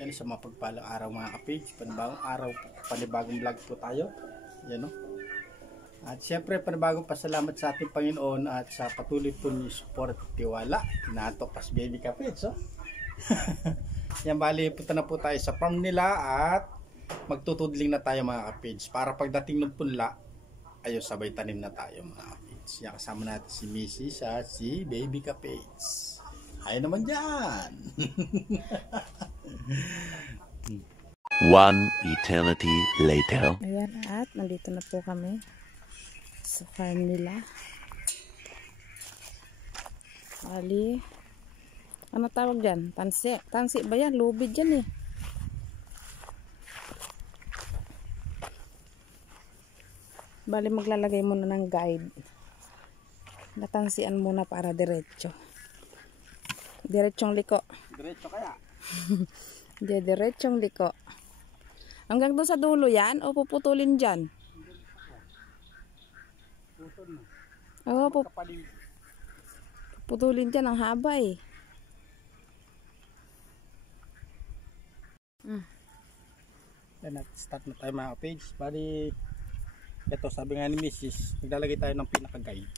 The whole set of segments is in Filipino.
Yan sa mga pagpalang araw mga kapage. Panibagong araw, panibagong vlog po tayo. Yan o. At syempre panibagong pasalamat sa ating Panginoon at sa patuloy po niyo support at tiwala. Tinatok pas baby kapage. Oh. Yan bali, punta na po tayo sa farm nila at magtutudling na tayo mga kapage. Para pagdating ng punla, ayun sabay tanim na tayo mga kapage. Yan kasama natin si Mrs. at si baby kapage. Ayun naman dyan. One eternity later. Ayan, at nandito na po kami sa farm nila. Bali, ano tawag dyan? Tansi. Tansi ba yan? Lubid dyan eh. Bali, maglalagay muna ng guide. Natansian muna para diretso. Diretsong liko. Diretso kaya? Diretsong liko. Hanggang doon sa dulo yan o puputulin dyan? Oo, puputulin dyan ang haba eh. Yan, start na tayo mga page. Bali, ito sabi nga ni Mrs. Naglalagay tayo ng pinaka-guide.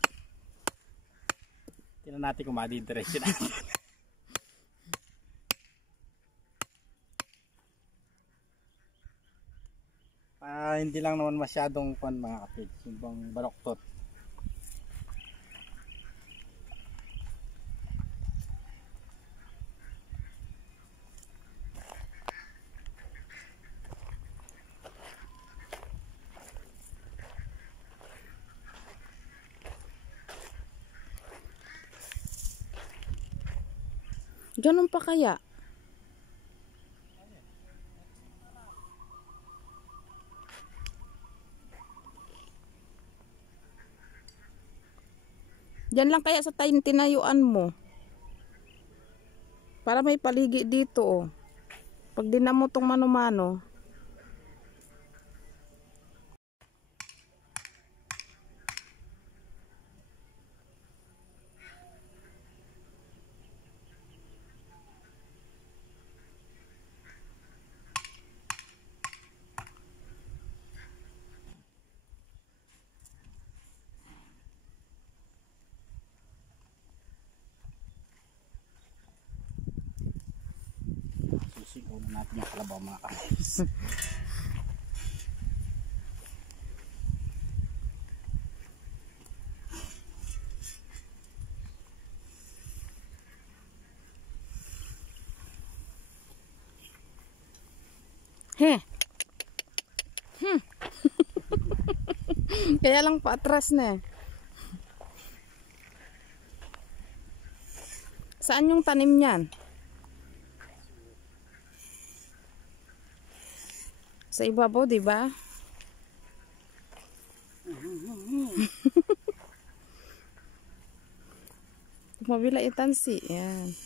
Tingnan natin kung madidiretso natin. Hindi lang naman masyadong mga kapage, yung baloktot. Ganun pa kaya? Diyan lang kaya sa tinayuan mo. Para may paligi dito oh. Pag dinamo tong mano-mano. Sisigaw na natin yung kalabaw mga kapage. He. Kaya lang paatras na eh. Saan yung tanim niyan? Sa ibabaw, di ba? Mabila yung tansi. Yan.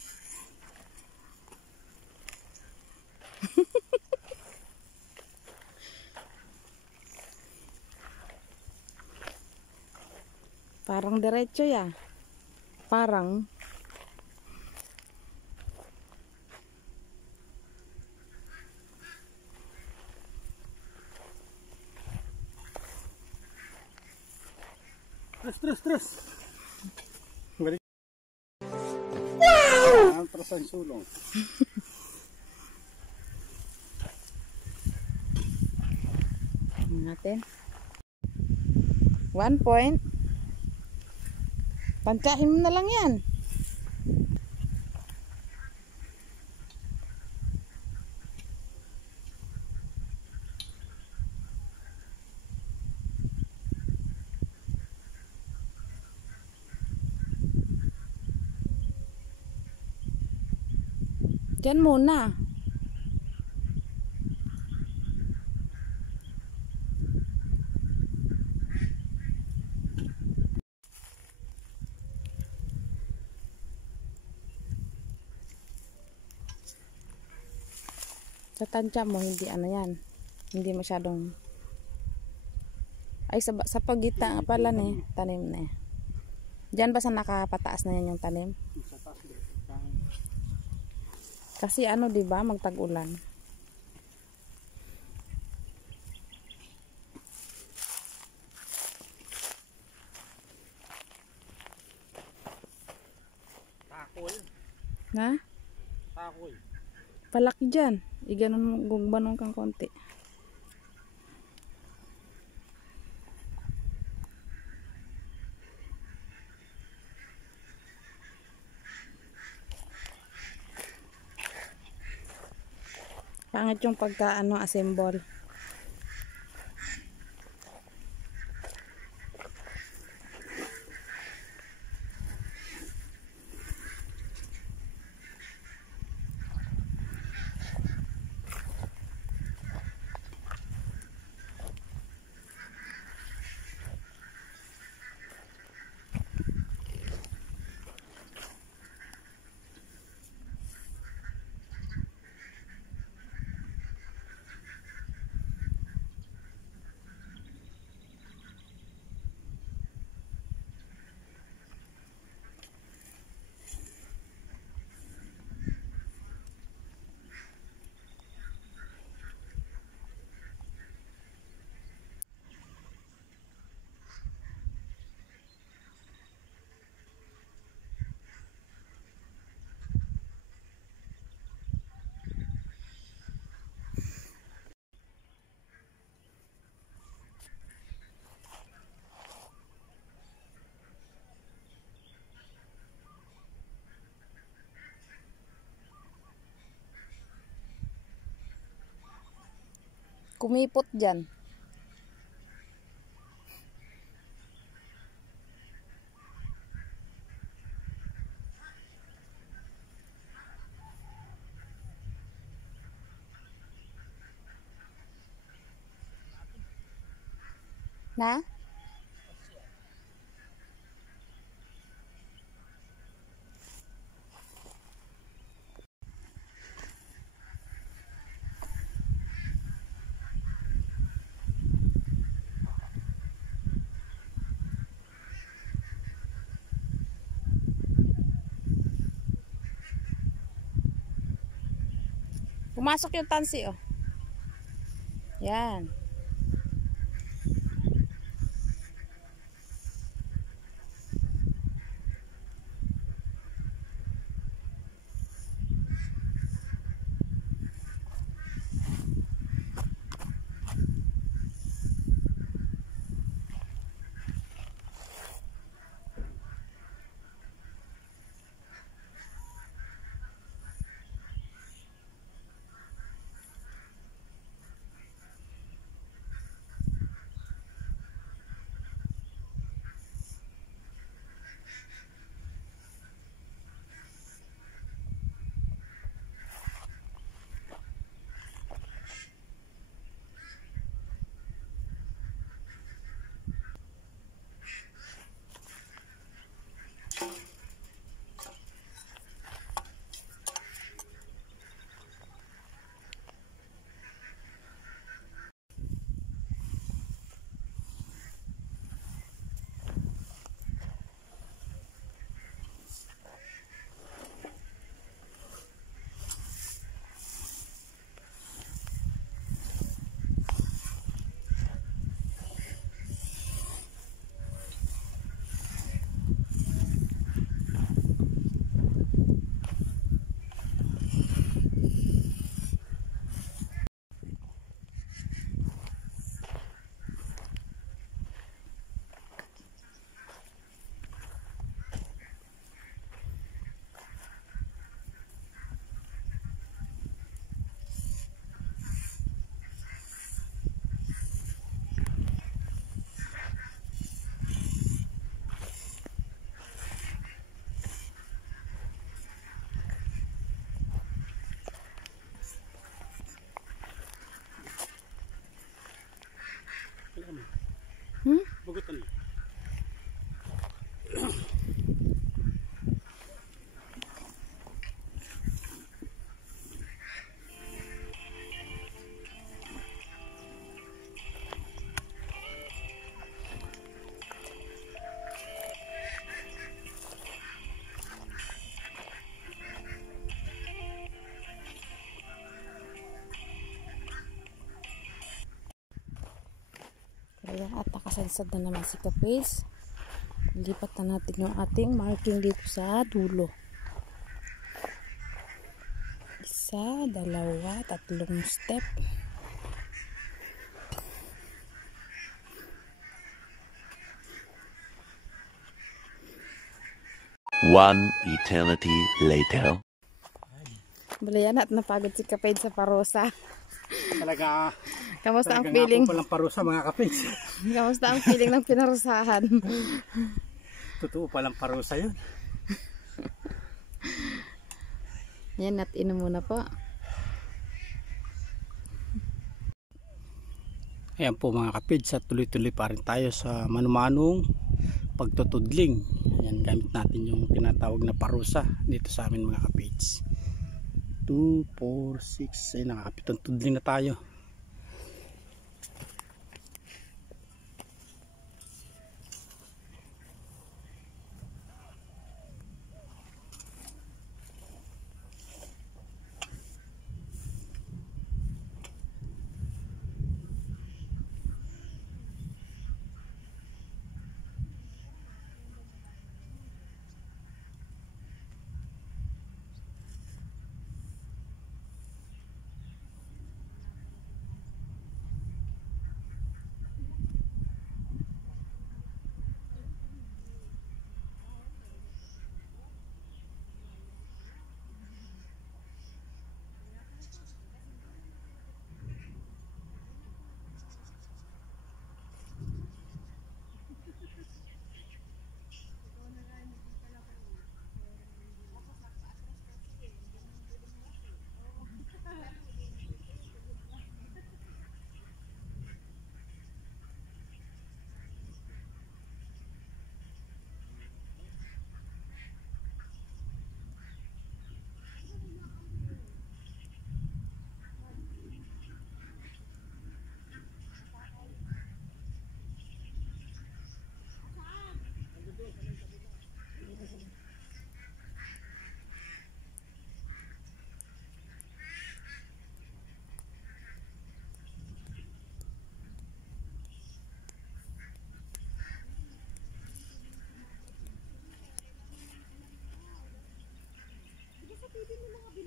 Parang diretso ya. Parang. Terus. Balik. Wow! Ang terus ang sulong. Natin. 1 point. Pantsahin mo na lang yan. Diyan muna. Sa tansya mo, hindi ano yan. Hindi masyadong... Ay, sa pagitan pala na tanim na eh. Diyan ba sa nakapataas na yan yung tanim? Kasi ano, 'di ba, magtag-ulan. Palaki dyan. Iganon gugbanong kang konti. Pangit yung pagka assemble. Kumipot dyan. Na? Pumasok yung tansi, oh. Yan. Bagutan. Kaya at nakasadsad na naman si Kapis. Lipat na natin yung ating marking dito sa dulo. Isa, dalawa, tatlong step. One eternity later. Balayan at napagod si Kapage sa parusa. Talaga, Kamusta ang talaga feeling? nga po palang parusa mga kapids. Kamusta ang feeling ng pinarusahan? Totoo palang parusa yun. Yan, at inom muna po. Ayan po mga kapids, at tuloy-tuloy pa rin tayo sa manumanong pagtutudling. Ayan, gamit natin yung tinatawag na parusa dito sa amin mga kapids. 2, 4, 6, ay nakakapitong tudling na tayo.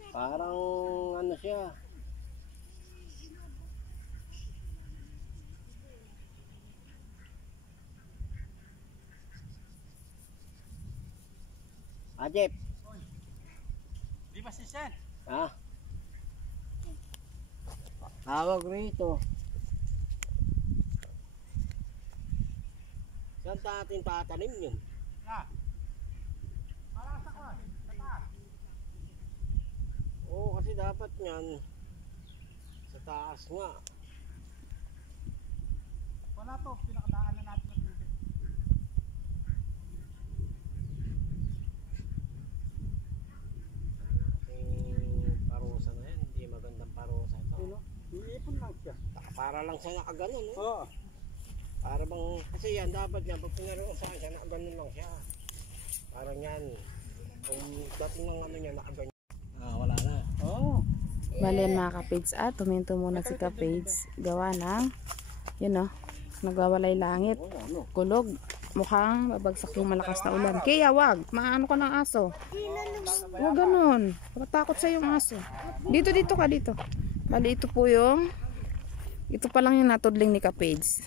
Parang ano siya. Ajep. Di ba si Sen? Ha? Tawag rito. Saan natin tatanim yun? Na. Para sa ko, sa taas. Oo, kasi dapat yan sa taas nga. Wala to, pinakadaanan natin ng tubig. Yung parusa na yan, hindi magandang parusa ito. Ano? Iipon lang siya. Para lang siya nakaganon, no? Oo. Para bang, kasi yan dapat yan, pag pinarusahan siya, nakaganon lang siya. Parang yan, kung dating ng ano niya, nakaganyan. Wala na. Oo. Bale yan mga Kapage, at tuminto muna si Kapage. Gawa ng, yun o, nagwawalay langit. Kulog. Mukhang babagsak yung malakas na ulan. Kaya wag, maano ka ng aso. Huwag ganun. Matakot sa yung aso. Dito ka, dito. Bale ito po yung, ito pa lang yung natudling ni Kapage.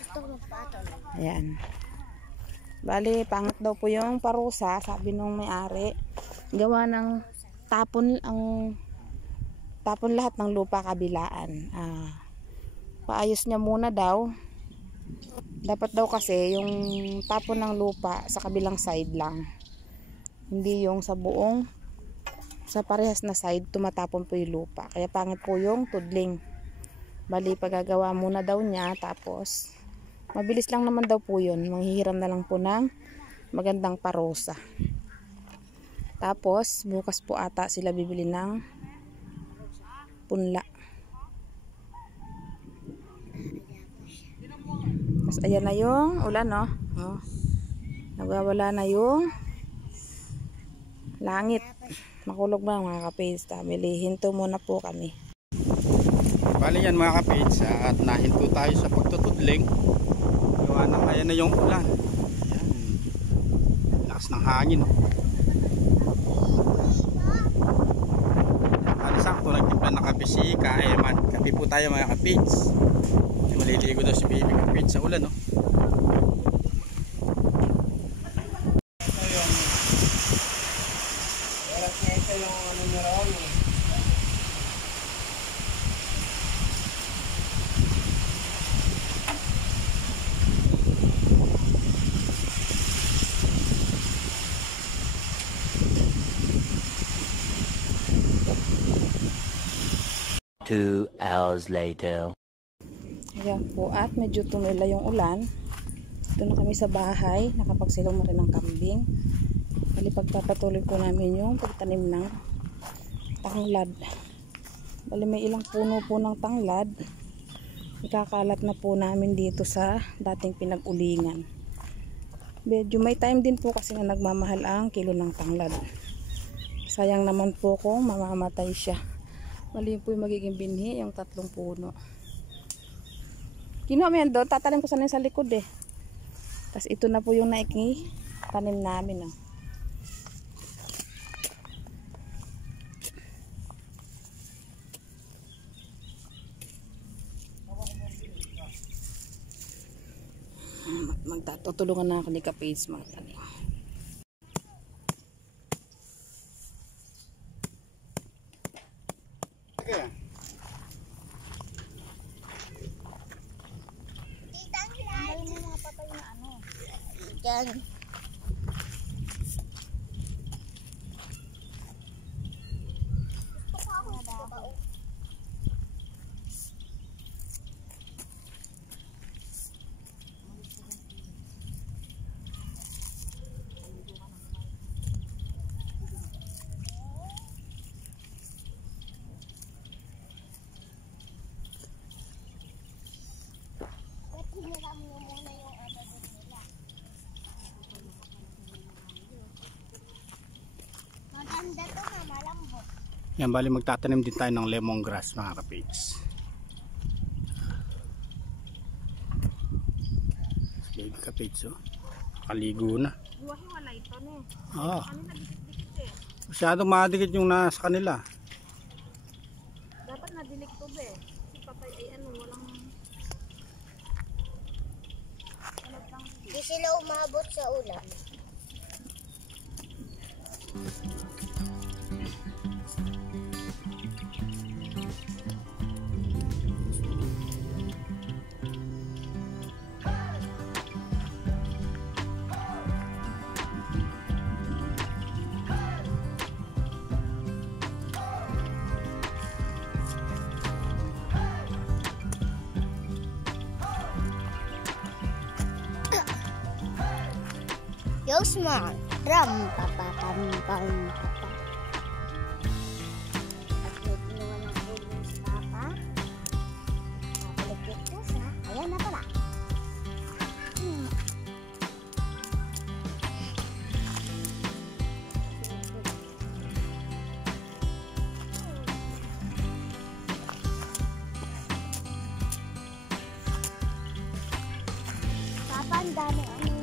Ayan. Bale, pangit daw po yung parusa, sabi nung may-ari. Gawa ng tapon lahat ng lupa kabilaan. Paayos niya muna daw. Dapat daw kasi yung tapon ng lupa sa kabilang side lang. Hindi yung sa buong, sa parehas na side tumatapon po yung lupa. Kaya pangit po yung tudling. Bali, pagagawa muna daw niya, tapos mabilis lang naman daw po yun. Manghihiram na lang po ng magandang parusa. Tapos bukas po ata sila bibili ng punla. Tapos ayan na yung ulan, no? Oh. Nagwawala na yung langit. Makulog ba mga Kapage? Hinto muna po kami. Bali yan mga kapids, at nahinto tayo sa pagtutudling. Gawa na kaya na yung ulan. Ayan. Lakas ng hangin. Bali sakto, nagtimpla si Kaeman. Kape po tayo mga kapids. Maliligo daw si baby kapids sa ulan, no? Two hours later. Ayan po, at medyo tumila yung ulan. Ito na kami sa bahay, nakapagsilong na rin ng kambing. Bali pagpapatuloy po namin yung pagtanim ng tanglad. Bali may ilang puno po ng tanglad. Ikakalat na po namin dito sa dating pinag-ulingan. Medyo may time din po kasi na nagmamahal ang kilo ng tanglad. Sayang naman po kung mamamatay siya. Bali po yung magiging binhi, yung 3 puno. Kinuha mo yan doon, tatanim ko sana sa likod eh. Tapos ito na po yung tanim namin. Oh. Magtatutulungan na ako ni Kapage mga tanim. Okay. Diyan. Maganda to na malambot. Yan, bali magtatanim din tayo ng lemongrass mga kapids. Baby kapids, oh. Kaligo na. Wala ito ne. Oo. Ano nadikit-dikit eh. Masyadong madikit yung nasa kanila. Dapat nadilik to be. Si Papay ay ano, walang... Di sila umabot sa ulan. Yo smart. Ram pa pa pam pam pa. Upload naman ang ulo si Papa. Balik ko sa. Ayan na pala. Papa, ang dami ano.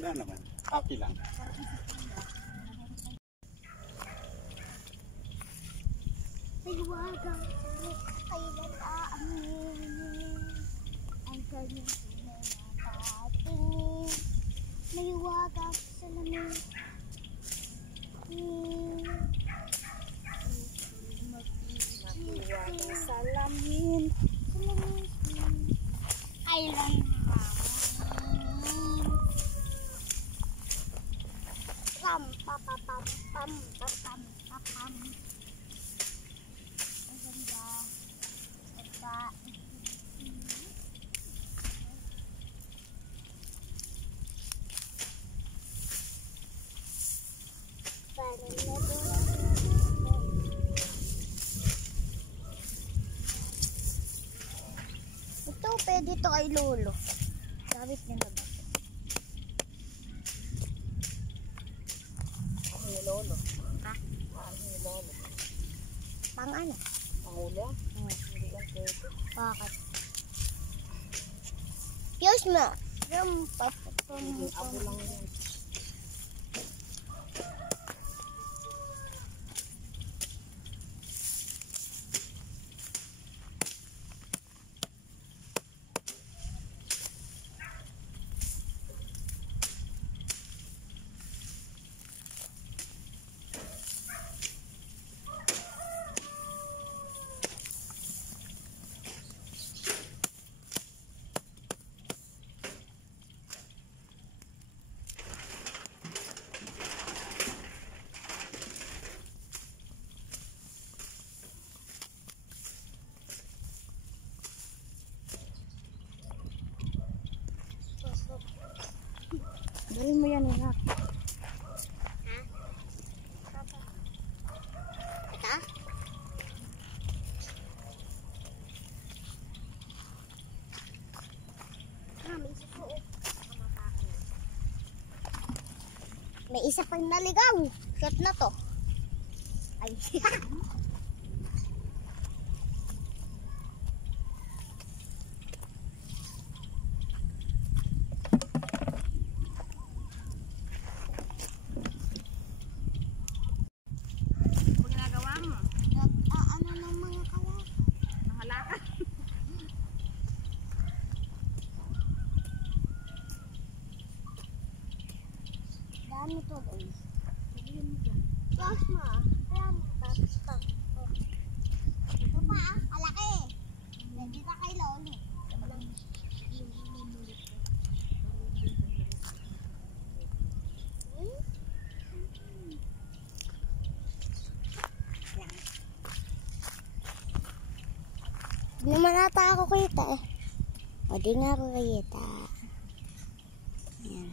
Wala naman. Happy lang. Liwagang kailan aamin ang kanyang tunay na patingin. Liwagang salamin. Liwagang salamin. Kailan aamin. Pam pam pam pam pam pam pam pam. Ang ganda. Aba. Ito, pwede ito kay Lolo. Gamit niya na ba? Ano yung lolo? Ha? Ano yung lolo? Pang ano? Pangulo? Hindi yan pwede. Bakit? Yes, ma. Yung papapam. Ako lang yan. Dalhin mo yan, anak. Ha? Ito? May isa po. May isa pang naligaw. Shot na to. Ay. Ano ng mga kawak? Nakalakan. Dami to guys. Yes, ma. Yan. Ito pa ah. Kalaki. Nandito kay Lolo. Hindi naman ata ako kita eh. O di nga ako kita. Ayan.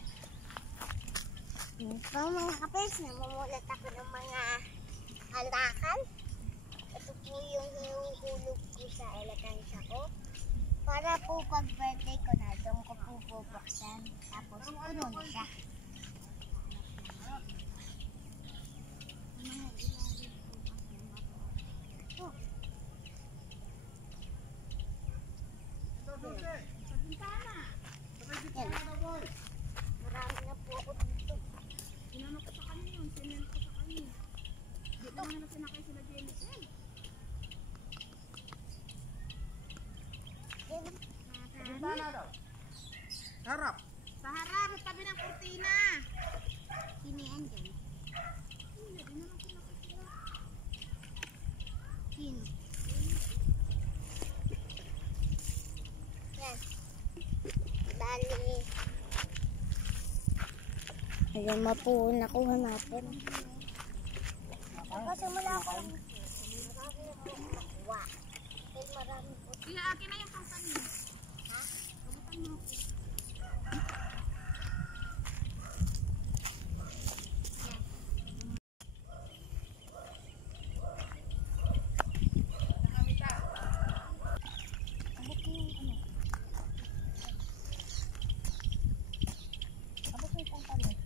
So mga kapes, namumulat ako ng mga alakal. Ito po yung hinuhulog ko sa elekansya ko. Para po pag birthday ko na, doon ko po bubuksan. Tapos puno na siya. Oh. Yan. Marami na po ako dito. Sinanok ko sa kanya yun. Sinanok ko sa kanya. Dito nga na sinakay sila Jennifer. Harap. Sa harap, tabi ng kurtina. Sinian dyan. Sino? Yan. Bali. Ayun ma po, nakuha natin. Kasi mula ako lang. Marami na po nakuha. Dahil marami po. Iya, akin na yung pangkanin. Ha? Kamutan mo ako. Abot ko yung ano? Abot ko yung pangkanin.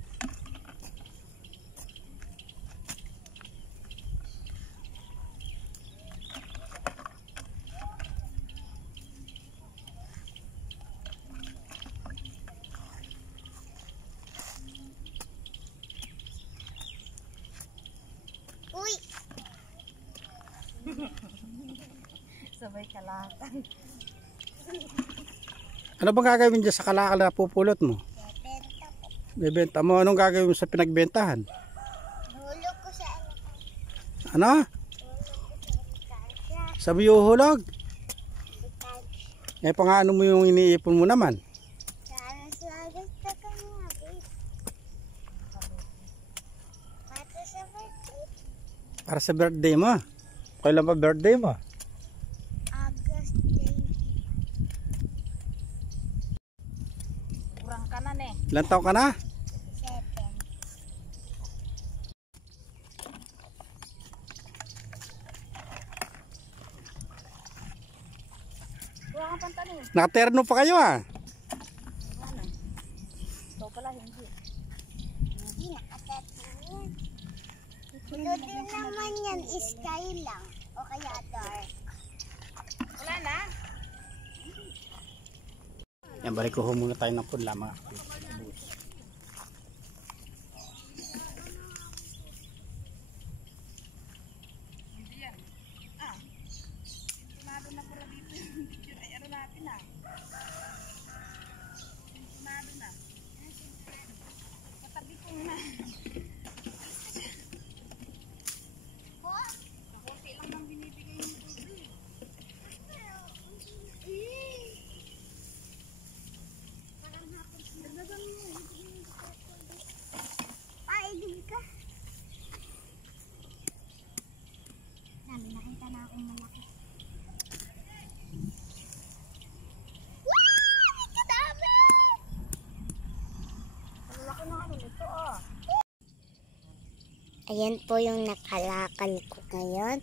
Sabay kalatan. Ano bang gagawin dyan sa kalakal na pupulot mo? Bebenta po. Bebenta mo. Anong gagawin mo sa pinagbentahan? Hulog ko sa alakansya. Ano? Hulog ko sa alakansya. Sabi uhulog. Alakansya. Eh, paano mo yung iniipon mo naman? Sana sa gusto ko nga, babe. Para sa birthday. Para sa birthday mo. Kailan pa birthday mo? August 20. Kurang ka na ne. Ilan taon ka na? 7. Kuha kang pantanin. Nakaterno pa kayo ah. Ito pala hindi. Hindi nakatatin. Blue din naman yan, sky lang. O kaya dark. Wala na. Yan, balik ko muna tayo ng punla mga kapit. Paigil ka. Dami, nakita na akong malaki. Wow! Ito dami! Malaki na ano nito ah. Ayan po yung nakalakal ko ngayon.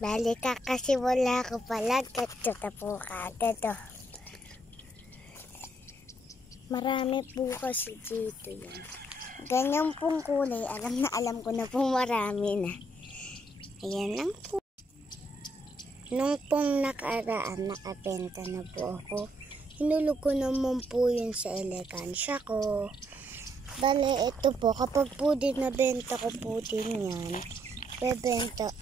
Bali ka kasi wala ko pala. Katsuta po kagad oh. Marami po kasi dito yan. Ganyan pong kulay. Alam ko na po marami na. Ayan lang po. Nung pong nakaraan, nakabenta na po ako. Hinulog ko naman po yun sa elekansya ko. Bale, ito po. Kapag po din nabenta ko po din yan, bebenta.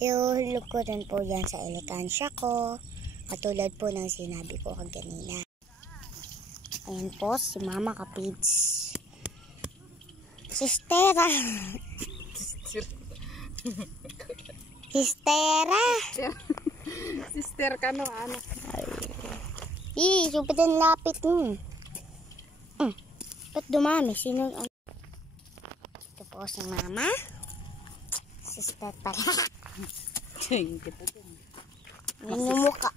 Ihulog ko rin po yan sa elekansya ko. Katulad po ng sinabi ko kanina. Ayan po, si Mama Kapids. Sistera. Sistera. Sister ka no, ano? Supit ang lapit mo. Ba't dumami? Sino? Ito po si Mama. Sister pala. Minumuka.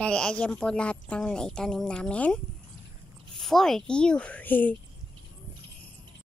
Dali, ayan po lahat ng naitanim namin. For you.